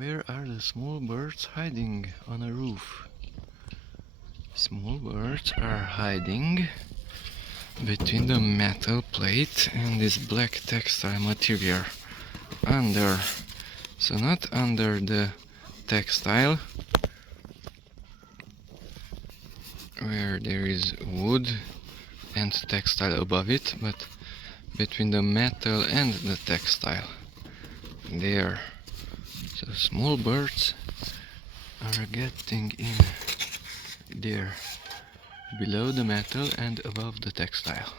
Where are the small birds hiding on a roof? Small birds are hiding between the metal plate and this black textile material under. So not under the textile where there is wood and textile above it, but between the metal and the textile. There. So small birds are getting in there, below the metal and above the textile.